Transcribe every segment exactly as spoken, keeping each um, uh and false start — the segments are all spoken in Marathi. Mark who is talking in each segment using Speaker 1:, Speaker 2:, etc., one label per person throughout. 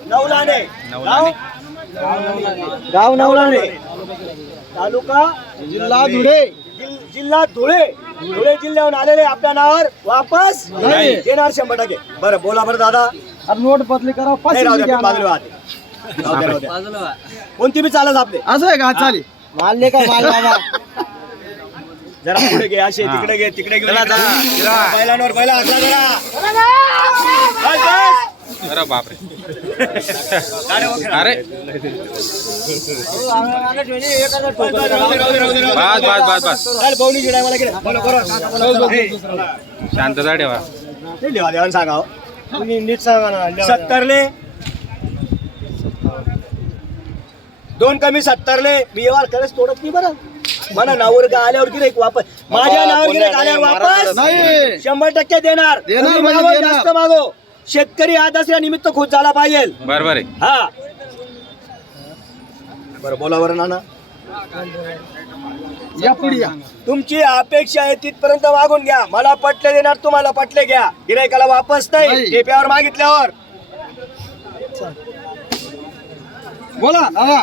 Speaker 1: नवलाने
Speaker 2: नवलाने.
Speaker 1: गाव नवलाने तालुका
Speaker 2: जिल्हा धुळे.
Speaker 1: जिल- जिल्हा धुळे. धुळे जिल्ह्याहून आलेले आपल्या नावावर वापस
Speaker 2: नाही.
Speaker 1: देणार शंभर टक्के. बरं बोला बरं दादा.
Speaker 2: अब नोट बदली करा
Speaker 1: नाही,
Speaker 2: पाचशे
Speaker 1: राहू द्या,
Speaker 2: घ्या
Speaker 1: बाजूला
Speaker 2: ना.
Speaker 1: वाहते. राहू द्या, राहू द्या. कोणती बी चालत आपले
Speaker 2: असं आहे का चालेल
Speaker 1: मानले का माल बाबा जरा पुढे घे असे तिकडे घे तिकडे घे बैलांवर बैला हातला जरा बस, बस.
Speaker 3: अरे बापरे.
Speaker 1: गाड्या वगैरे.
Speaker 3: अरे
Speaker 1: बस, बस, राहू दे, राहू दे, राहू दे, राहू दे.
Speaker 3: बस बस बस बस
Speaker 1: चल, भाऊनीची डायमाला गेले. बोला, बोला, बोला, बोला. हे,
Speaker 3: शांतता ठेवा.
Speaker 1: ते लिहा देवाने सांगा हो. नीट सांगा ना. सत्तरले दोन कमी सत्तरले मी व्यवहार खरंच तोडत नाही बरं. मला नावावर का आल्यावर गिऱ्हाईक वापस माझ्या नावावर गिऱ्हाईक आल्यावर वापस
Speaker 2: नाही.
Speaker 1: शंभर टक्के देणार.
Speaker 2: देणार
Speaker 1: तुम्ही
Speaker 2: म्हणजे
Speaker 1: मागो,
Speaker 2: देणार.
Speaker 1: जास्त मागो. शेतकरी हा दसऱ्या निमित्त खुश झाला पाहिजे.
Speaker 3: बरोबर आहे.
Speaker 1: हा बरं बोला बरं नाना.
Speaker 2: या पुढे या.
Speaker 1: तुमची अपेक्षा आहे तिथपर्यंत मागून घ्या. मला पटले देणार, तुम्हाला पटले घ्या. गिऱ्हाईकाला वापस नाही
Speaker 2: नाही.
Speaker 1: टेप्यावर मागितल्यावर.
Speaker 2: बोला दादा.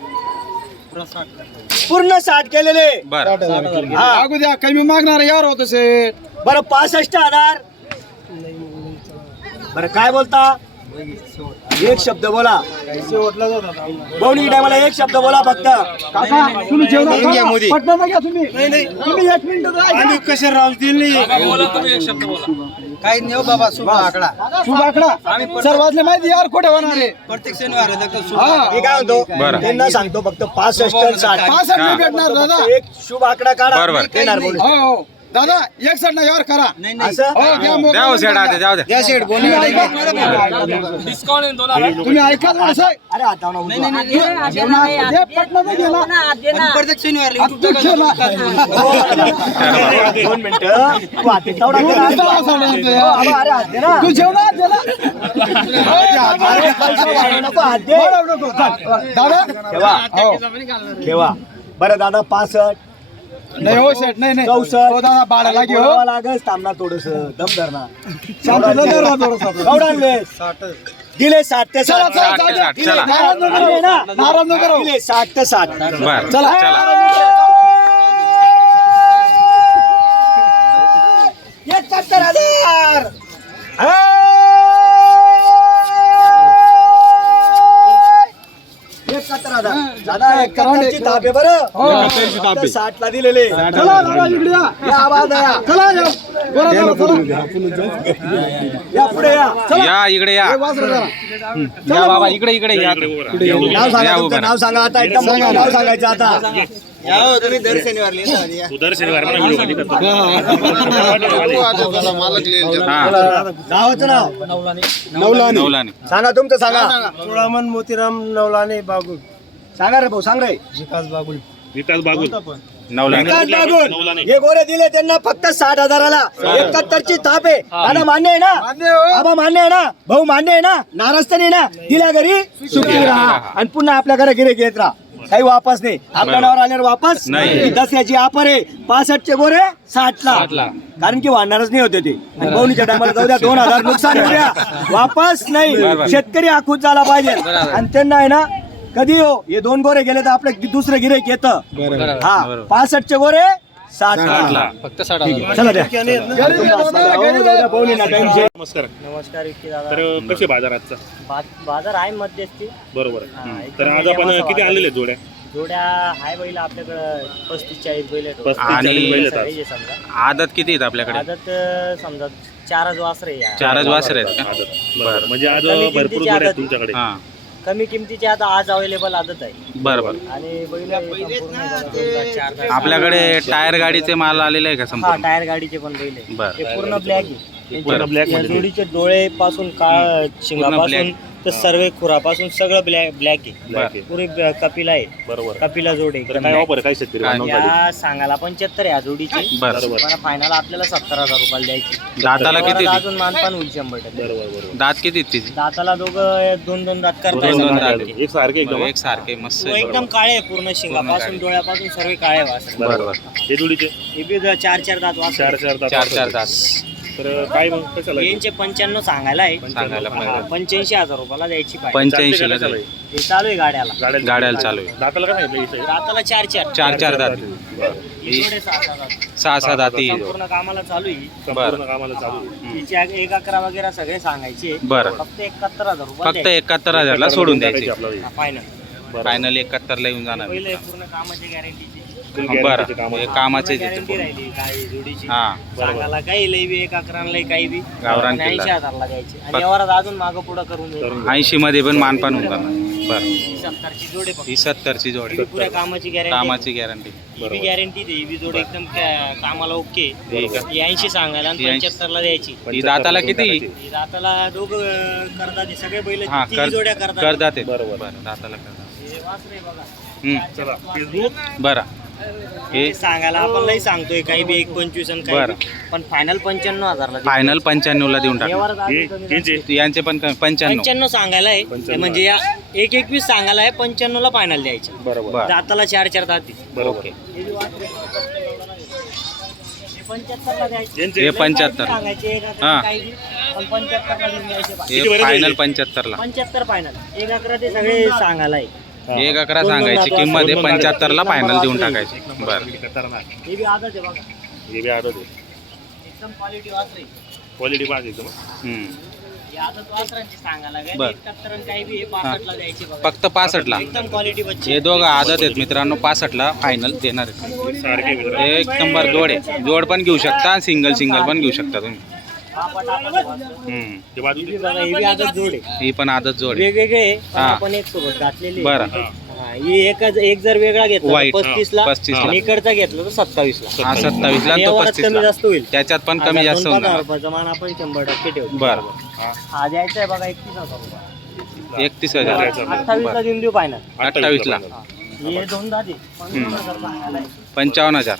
Speaker 1: पूर्ण साठ केलेले.
Speaker 3: बर
Speaker 1: हा
Speaker 2: मागू द्या कमी मागणार यार होत सेठ.
Speaker 1: बरं पासष्ट हजार. बरं काय बोलता. एक शब्द बोला. बोवणी टायमाला एक शब्द बोला फक्त.
Speaker 2: काका तुम्ही जेवणार का? पटणार नाही का तुम्ही तुम्ही एक मिनिट
Speaker 1: कसे राहू दिली.
Speaker 2: काही नाही बाबा शुभ आकडा शुभ आकडा सर वाजले माहिती यार खोटे होणार आहे प्रत्येक शनिवार
Speaker 1: मी काय म्हणतो
Speaker 3: बरं.
Speaker 1: त्यांना सांगतो फक्त पासष्ट आणि साठ
Speaker 2: पासष्ट नाही भेटणार दादा.
Speaker 1: एक शुभ आकडा काढा.
Speaker 3: बरोबर.
Speaker 1: देणार बोलू.
Speaker 2: हो हो दादा एक साठ ना यार करा
Speaker 1: असं
Speaker 2: हो द्या मोकळं
Speaker 3: द्या हो सेठ आता जाऊ द्या.
Speaker 2: तुम्ही ऐका तुम्ही ऐका थोडं साहेब.
Speaker 1: अरे आता ना उलटवा.
Speaker 2: जे पटलं ते घ्या ना. प्रत्येक शनिवार
Speaker 1: दोन मिनिटं तू हाती तेवढा कर. हो, आबा, अरे हात दे ना.
Speaker 2: तू जेवणार दे ना.
Speaker 1: अरे, पैसा वाढवू नको, हात दे.
Speaker 2: बरं, नको, चल. दादा
Speaker 1: ठेवा
Speaker 2: हो
Speaker 1: ठेवा. बरं दादा पासष्ट
Speaker 2: नाही हो सेठ नाही नाही
Speaker 1: चौसष्ट.
Speaker 2: हो दादा बाळा लागे हो
Speaker 1: लागच थांबना थोडस दम धरणा.
Speaker 2: शांतता धरा थोडंसं.
Speaker 1: केवढा आणले? दिले साठ ते
Speaker 2: चला,
Speaker 1: साठ.
Speaker 2: चला, चला,
Speaker 3: साठ, चला.
Speaker 2: नाराज नको
Speaker 1: दिले
Speaker 2: करू.
Speaker 1: ना?
Speaker 2: नाराज नको करू.
Speaker 1: दिले साठ ते साठ.
Speaker 3: बर
Speaker 2: चला.
Speaker 3: चला.
Speaker 1: एकाहत्तर हजार. एकाहत्तर हजार. दादा एकाहत्तरची ताप आहे बरं. फक्त साठला दिलेले.
Speaker 2: चला दादा इकडे या.
Speaker 1: या आवाज या.
Speaker 2: चला या. बोला, बोला, चला.
Speaker 1: या पुढे या.
Speaker 3: या इकडे या.
Speaker 2: एक वासरं जरा.
Speaker 3: या बाबा इकडे इकडे या.
Speaker 1: नाव सांगा
Speaker 3: या
Speaker 1: तुमचं
Speaker 3: उभं
Speaker 1: नाव सांगा आता एकदम मोठं नाव सांगायचं आता.
Speaker 3: हा
Speaker 1: गावाचं नाव
Speaker 2: नवलाने.
Speaker 3: नवलाने.
Speaker 1: सांगा तुमचं सांगा.
Speaker 2: चुडामन मोतीराम नवलाने बागुल
Speaker 1: सांगा रे भाऊ सांग रे.
Speaker 4: विकास बागुल
Speaker 3: नवलाने.
Speaker 1: विकास बागुल. हे गोरे दिले त्यांना फक्त साठ हजाराला. एकाहत्तर ची थाप आहे. दादा मान्य आहे ना.
Speaker 2: मान्य हो.
Speaker 1: आबा मान्य आहे ना. भाऊ मान्य आहे ना. नाराज तर नाही ना. दिल्या घरी सुखी राहा आणि पुन्हा आपल्या घरी गिरे घेत राहा. काही वापस नाही. आपल्या नावावर आल्यावर वापस
Speaker 3: नाही.
Speaker 1: दसऱ्याची ऑफर आहे. पासष्ट चे गोरे साठ ला
Speaker 3: ला.
Speaker 1: कारण की वाढणारच नाही होते ते. आणि भाऊनीच्या टायमाला जाऊ द्या दोन हजार नुकसान होऊ द्या. वापस नाही.
Speaker 3: बरोबर.
Speaker 1: शेतकरी आखूच झाला पाहिजे. आणि त्यांना आहे ना कधी हो हे दोन गोरे गेले तर आपलं दुसरं गिऱ्हाईक येतं. हा
Speaker 3: बरोबर.
Speaker 1: पासष्ट चे गोरे साठ
Speaker 3: साठ
Speaker 1: ला.
Speaker 3: ला.
Speaker 4: फक्त साठ
Speaker 1: चला द्या. भाऊनीला टाइमचे.
Speaker 5: नमस्कार.
Speaker 6: नमस्कार विक्की दादा.
Speaker 5: तर कसे बाजार आजचा?
Speaker 6: बा- बाजार आहे मध्यस्थी.
Speaker 5: बरोबर
Speaker 6: हा,
Speaker 5: हं.
Speaker 6: एकदम
Speaker 5: तर आज
Speaker 6: medium
Speaker 5: आपण
Speaker 6: असा
Speaker 5: किती
Speaker 6: बाजार.
Speaker 5: आणलेले जोड्या?
Speaker 6: जोड्या हाय बैल आपल्याकडं पस्तीस चाळीस बैल आहेत.
Speaker 5: पस्तीस
Speaker 3: आणि-
Speaker 5: चाळीस बैल आहेत आज.
Speaker 6: सगळे जे समजा
Speaker 3: आदत किती आहेत आपल्याकडे?
Speaker 6: आदत अं, समजा चारच वासरे या
Speaker 3: चारच वासर आहेत का?
Speaker 5: आदत. बरोबर. म्हणजे आज
Speaker 6: कमी
Speaker 5: भरपूर
Speaker 6: किमतीची
Speaker 5: जोड्या आहेत
Speaker 6: आदत.
Speaker 5: तुमच्याकडे.
Speaker 3: हा
Speaker 6: कमी किमतीची आता आज अवेलेबल आदत आहे.
Speaker 3: बरं बरं.
Speaker 6: आणि बैल संपूर्ण बघा, दोन तास, चार तास.
Speaker 3: आपल्याकडे टायर गाडीचे माल आलेले आहे का
Speaker 6: हा
Speaker 3: संपूर्ण?
Speaker 6: टायर गाडीचे पण बैल आहे.
Speaker 3: बरं.
Speaker 6: हे पूर्ण ब्लॅक आहे.
Speaker 5: पूर्ण ब्लॅक
Speaker 6: या
Speaker 5: मध्ये.
Speaker 6: जोडीचे डोळे पासून काळ शिंगापासून तर सर्व खुरापासून सगळं ब्लॅक ब्लॅक आहे.
Speaker 5: ब्लॅक आहे.
Speaker 6: पुरी ब- कपिला आहे.
Speaker 5: बरोबर.
Speaker 6: कपिला जोड
Speaker 5: तर
Speaker 6: एकदम
Speaker 5: काय
Speaker 6: black.
Speaker 5: ऑफर आहे? काय शेतकरी
Speaker 3: काय?
Speaker 5: बांधवांसाठी?
Speaker 6: या सांगायला पंच्याहत्तर आहे या जोडीची.
Speaker 3: बरं.
Speaker 5: बरोबर.
Speaker 6: पण फायनल आपल्याला सत्तर हजार रुपयाला द्यायची.
Speaker 3: दाताला किती
Speaker 6: व्यवहारात
Speaker 3: आहेत?
Speaker 6: अजून मानपान होईल शंभर टक्के.
Speaker 5: बरोबर बरोबर.
Speaker 3: दात किती आहेत तिचे?
Speaker 6: दाताला दोघं दोन दोन दात करतात.
Speaker 3: दोन दोन
Speaker 5: दात.
Speaker 6: एकदम
Speaker 5: एक सारखे एकदम
Speaker 3: एक सारखे मस्त आहे.
Speaker 6: एकदम काळे आहे पूर्ण शिंगापासून डोळ्यापासून सर्व काळे वासर.
Speaker 3: बरोबर.
Speaker 5: ते जोडीचे
Speaker 6: हे बी चार चार दात वासर.
Speaker 5: चार चार दात
Speaker 3: चार चार
Speaker 5: वासरे.
Speaker 3: दात.
Speaker 5: तर काय मग कशाला
Speaker 6: यांचे पंच्याण्णव सांगायला आहे,
Speaker 3: सांगायला पाहिजे.
Speaker 6: पंच्याऐंशी हजार रुपयाला द्यायची पाहिजे.
Speaker 3: पंच्याऐंशी ला
Speaker 5: चालू
Speaker 3: जाईल.
Speaker 6: हे चालू आहे गाड्याला.
Speaker 5: गाड्या
Speaker 3: गाड्याला चालू आहे.
Speaker 5: दाताला काय सांगितलं इथे?
Speaker 6: दाताला चार चार
Speaker 3: चार चार दात
Speaker 6: ही जोडे सहा सहा दात.
Speaker 3: सहा सहा दाती.
Speaker 6: संपूर्ण कामाला चालू आहे.
Speaker 5: संपूर्ण कामाला चालू आहे.
Speaker 6: तिचे एक अकरा वगैरे सगळे सांगायचे.
Speaker 3: बरं.
Speaker 6: फक्त एकाहत्तर हजार रुपये
Speaker 3: फक्त एकाहत्तर हजारला सोडून द्यायची.
Speaker 5: आपल्याला
Speaker 6: फायनल.
Speaker 3: फायनल एकाहत्तर ला येऊन जाणार.
Speaker 6: पहिले पूर्ण कामाची गॅरंटीची
Speaker 5: Full
Speaker 3: बरं
Speaker 5: guarantee चे कामं.
Speaker 3: हे कामाचे
Speaker 6: गॅरंटी राहिली काही जोडीची.
Speaker 3: हा
Speaker 6: सांगायला काही लई बी एक अकरा लई काही बी
Speaker 3: गावरान
Speaker 6: ऐंशी
Speaker 3: किल्ला.
Speaker 6: हजारला द्यायची आणि
Speaker 3: फक्त-
Speaker 6: यावर अजून मागं पुढं करून देईल.
Speaker 3: ऐंशी मध्ये पण मानपान होऊन जाणार. बरं
Speaker 6: ही सत्तरची जोडे फक्त.
Speaker 3: ही सत्तरची जोडी.
Speaker 6: ही पुऱ्या कामाची गॅरंटी
Speaker 3: कामाची गॅरंटी.
Speaker 6: ही बी गॅरंटी दे. ही बी जोड एकदम का- कामाला ओके.
Speaker 3: ठीक आहे.
Speaker 6: ही ऐंशी सांगायला आणि
Speaker 3: ही ऐंशी.
Speaker 6: पंच्याहत्तर ला द्यायची.
Speaker 3: ही दाताला किती?
Speaker 6: ही दाताला दोघं करतात हे सगळे बैल
Speaker 3: हा
Speaker 6: तिन्ही जोड्या
Speaker 3: कर
Speaker 6: करतात.
Speaker 3: करतात ते.
Speaker 5: बरोबर.
Speaker 3: बरं दाताला करतात.
Speaker 6: हे वासरे बघा.
Speaker 3: हम्म.
Speaker 5: चला फेसबुक
Speaker 3: बरं हे
Speaker 6: हे सांगायला आपण लई सांगतोय काही बी एक पंचवीस आणि काही
Speaker 3: बरं.
Speaker 6: बी. पण फायनल पंच्याण्णव हजारला देऊ.
Speaker 3: फायनल पंच्याण्णव ला देऊन टाका.
Speaker 6: यावर
Speaker 5: हे
Speaker 6: अजून कमी जास्त.
Speaker 5: यांचे
Speaker 3: यांचे पण क- पंच्याण्णव.
Speaker 6: पंच्याण्णव सांगायला आहे
Speaker 5: पंच्याण्णव.
Speaker 6: म्हणजे या एक एकवीस सांगायला आहे, पंच्याण्णव ला फायनल द्यायचे.
Speaker 5: बरोबर
Speaker 3: बरं.
Speaker 6: दाताला चार चार दाती.
Speaker 5: बरोबर
Speaker 6: पंच्याहत्तर ला द्यायचे.
Speaker 5: यांचे
Speaker 3: हे पंच्याहत्तर.
Speaker 6: सांगायचे एक अकरा
Speaker 3: हा.
Speaker 6: काही बी. पण पंच्याहत्तर ला देऊन द्यायचे बा.
Speaker 3: हे
Speaker 5: किती बरं
Speaker 3: फायनल
Speaker 5: दिले?
Speaker 3: पंच्याहत्तर ला.
Speaker 6: पंच्याहत्तर फायनल. एक अकरा ते सगळे सांगायला आहे.
Speaker 5: हा.
Speaker 3: एक अकरा
Speaker 6: दोन दोन
Speaker 3: सांगायची
Speaker 6: दात
Speaker 3: किंमत आहे,
Speaker 5: दोन दोन
Speaker 3: पंच्याहत्तर ला
Speaker 6: दात.
Speaker 3: फायनल देऊन
Speaker 6: एक
Speaker 3: टाकायची. बरं
Speaker 5: खतरनाक.
Speaker 6: हे बी आदत आहे बघा.
Speaker 5: हे बी आदत आहे.
Speaker 6: एकदम क्वालिटी वासरे.
Speaker 5: क्वालिटी पाहिजे एकदम.
Speaker 3: हम्म.
Speaker 6: हे आदत वासरांची सांगायला काय
Speaker 3: बरं.
Speaker 6: एकाहत्तर आणि काही बी हे पासष्ट ला द्यायचे बघा.
Speaker 3: फक्त पासष्ट ला.
Speaker 6: एकदम क्वालिटी बच्चे.
Speaker 3: हे दोघं आदत आहेत मित्रांनो, पासष्ट ला फायनल देणार आहेत.
Speaker 5: सारखे मित्र.
Speaker 3: एक नंबर जोड आहे. जोड पण घेऊ शकता, सिंगल सिंगल पण घेऊ शकता तुम्ही.
Speaker 6: आपण आपण हे वासरे.
Speaker 3: हम्म.
Speaker 5: ते बाजूचे
Speaker 6: बघा, हे बी आदत जोड आहे.
Speaker 3: ही पण आदत जोड आहे.
Speaker 6: वेगवेगळे आहे, पण
Speaker 3: हा.
Speaker 6: आपण एक सोबत घातलेले आहे.
Speaker 3: बरं.
Speaker 6: हा, ही एकच एक जर वेगळा घेतला
Speaker 3: White.
Speaker 6: पस्तीस ला
Speaker 3: पस्तीस ला.
Speaker 6: आणि इकडचा घेतला तर सत्तावीस ला.
Speaker 3: हा सत्तावीस ला
Speaker 6: आणि
Speaker 3: तो
Speaker 6: यावरच
Speaker 3: पस्तीस
Speaker 6: कमी
Speaker 3: ला.
Speaker 6: जास्त होईल.
Speaker 3: त्याच्यात पण कमी
Speaker 6: हजार
Speaker 3: जास्त
Speaker 6: दोन पाच हजार
Speaker 3: होणार.
Speaker 6: रुपयाचा मान आपण शंभर टक्के ठेवतो.
Speaker 3: बरं.
Speaker 6: हा द्यायचा आहे बघा एकतीस हजार रुपये.
Speaker 3: एकतीस हजार.
Speaker 6: अठ्ठावीस ला देऊन देऊ फायनल.
Speaker 3: अठ्ठावीस ला.
Speaker 6: हे दोन दादी पंचावन्न हजार सांगायला आहे.
Speaker 3: पंचावन्न हजार.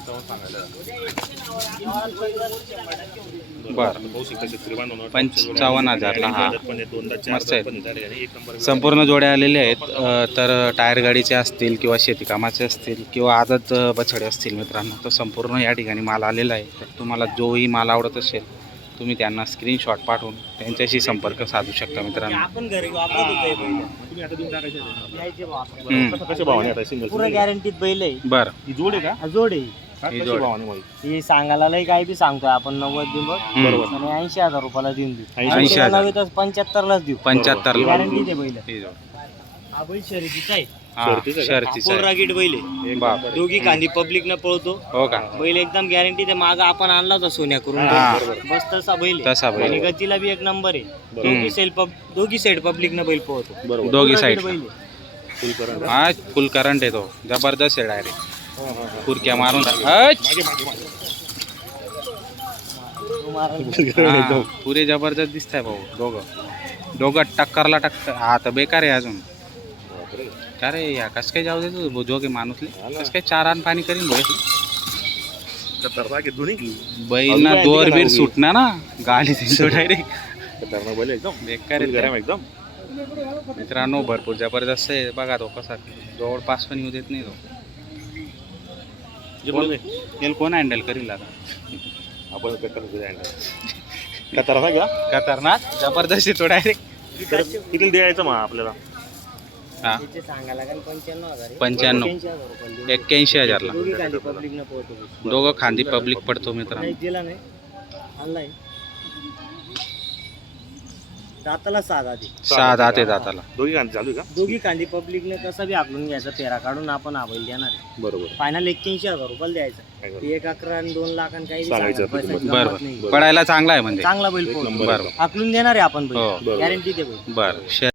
Speaker 3: बरं.
Speaker 5: पाहू शकता शेतकरी बांधवांनो.
Speaker 3: पंचावन्न हजारला हा.
Speaker 5: पण हे दोनदा चार
Speaker 3: मस्त आहेत.
Speaker 5: पण झाले आणि एक नंबर
Speaker 3: संपूर्ण जोड्या आलेल्या आहेत. अ, तर टायर गाडीचे असतील किंवा शेती कामाचे असतील किंवा आदत अ, बछडे असतील मित्रांनो, तर संपूर्ण या ठिकाणी माल आलेला आहे. तर तुम्हाला जोही माल आवडत असेल तुम्ही त्यांना स्क्रीनशॉट पाठवून त्यांच्याशी संपर्क साधू शकता
Speaker 6: हे
Speaker 3: मित्रांनो.
Speaker 6: आपण घरी वापरत होतो हे बैल.
Speaker 5: तुम्ही आता देऊन टाकायचे.
Speaker 6: द्यायचे बा आपण.
Speaker 3: हम्म.
Speaker 5: कसं कशा भावाने आता सिंगल
Speaker 6: पुरं गॅरंटीत बैल आहे.
Speaker 3: बरं.
Speaker 5: ही जोड आहे का?
Speaker 6: हा, जोड आहे.
Speaker 5: हा,
Speaker 3: ही
Speaker 5: कशी
Speaker 3: जोड.
Speaker 5: भावाने मग?
Speaker 6: हे सांगायला लय काय बी सांगतोय आपण नव्वद देऊ बघ
Speaker 3: बरोबर.
Speaker 6: आणि ऐंशी हजार रुपयाला देऊन देऊ.
Speaker 5: ऐंशी
Speaker 6: ऐंशी
Speaker 3: हजार.
Speaker 6: नव्हे तर पंच्याहत्तर लाच देऊ.
Speaker 3: पंच्याहत्तर ला.
Speaker 6: गॅरंटी दे बैल.
Speaker 3: ही जोड.
Speaker 6: हा बैल शर्यतीचा आहे.
Speaker 3: हा
Speaker 5: शर्तीचं का?
Speaker 3: शर्तीचं आहे.
Speaker 6: रागीट बैल आहे.
Speaker 3: बाप.
Speaker 6: दोघी कांदी पब्लिक न पळतो.
Speaker 3: हो का?
Speaker 6: बैल एकदम गॅरंटी ते माग आपण आणला होता सोन्या करून.
Speaker 3: हा.
Speaker 6: बस तसा बैल आहे.
Speaker 3: तसा बैल.
Speaker 6: आणि गतीला बी एक नंबर आहे.
Speaker 5: बरोबर.
Speaker 6: दोघी साईड पब दोघी साईड पब्लिक न बैल पळतो.
Speaker 5: बरोबर.
Speaker 3: दोघी
Speaker 6: रागीट
Speaker 3: साईड.
Speaker 6: बैल आहे.
Speaker 5: Full current.
Speaker 3: हा फुल करंट येतो. जबरदस्त आहे डायरेक्ट.
Speaker 5: हा, हा, हा.
Speaker 3: कुरक्या मारून अच!
Speaker 5: मागे मागे मागे.
Speaker 6: तो मारण.
Speaker 3: हा, पुरे जबरदस्त दिसत आहे भाऊ दोघं. दोघं टक्करला टक्कर. हा तर बेकार आहे अजून.
Speaker 5: बापरे.
Speaker 3: का रे या कस काय जाऊ देतो जोगे माणूसले. कस काय चार आण पाणी करीन भाऊ.
Speaker 5: खतरनाक आहे दोन्ही.
Speaker 3: बैल ना दोर बीर सुटणार ना गाडी डायरेक्ट.
Speaker 5: खतरनाक बैल आहे एकदम.
Speaker 3: बेकार
Speaker 5: फुल गरम
Speaker 3: आहे
Speaker 5: एकदम.
Speaker 3: मित्रांनो. भरपूर जबरदस्त आहे बघा तो कसा जवळपास पण येऊ देत नाही तो.
Speaker 5: जे बोलू नये.
Speaker 3: याला कोण हँडल करील आता.
Speaker 5: आपण खतरनाक खतरनाक का?
Speaker 3: खतरनाक जबरदस्त आहे तो डायरेक्ट.
Speaker 5: तर किती द्यायचं मग आपल्याला?
Speaker 3: हा
Speaker 6: त्याचे सांगायला लागेल पंच्याण्णव हजार आहे.
Speaker 3: पंच्याण्णव.
Speaker 6: एक्क्याऐंशी हजार रुपयाला देऊ.
Speaker 3: एक्क्याऐंशी हजारला.
Speaker 6: दोघी कांदी पब्लिक न पळतो.
Speaker 3: दोघं खांदी पब्लिक पडतो मित्रांनो.
Speaker 6: नाही दिला नाही आणलाय. दाताला सहा दाती.
Speaker 3: सहा दात आहे दाताला.
Speaker 5: दोघी गाणी चालू आहे का?
Speaker 6: दोघी कांदी पब्लिकने कसं बी आकलून घ्यायचा फेरा काढून आपण आबैल देणार आहे.
Speaker 5: बरोबर.
Speaker 6: फायनल एक्क्याऐंशी हजार रुपयाला
Speaker 5: काय
Speaker 6: द्यायचा.
Speaker 5: करतो?
Speaker 6: ती एक अकरा आणि दोन लाख आणि काही बी
Speaker 5: सांगायचं
Speaker 6: सांगा.
Speaker 5: आपली
Speaker 6: पैशाची
Speaker 5: किंमत.
Speaker 6: गंमत
Speaker 3: बरोबर.
Speaker 6: नाही.
Speaker 3: पडायला चांगला आहे म्हणजे.
Speaker 6: चांगला बैल
Speaker 5: एक
Speaker 6: पोहोच
Speaker 5: नंबर.
Speaker 3: बरोबर.
Speaker 6: आकलून देणार आहे आपण
Speaker 3: हो.
Speaker 6: बैल. गॅरंटी दे बैल.
Speaker 3: बरं.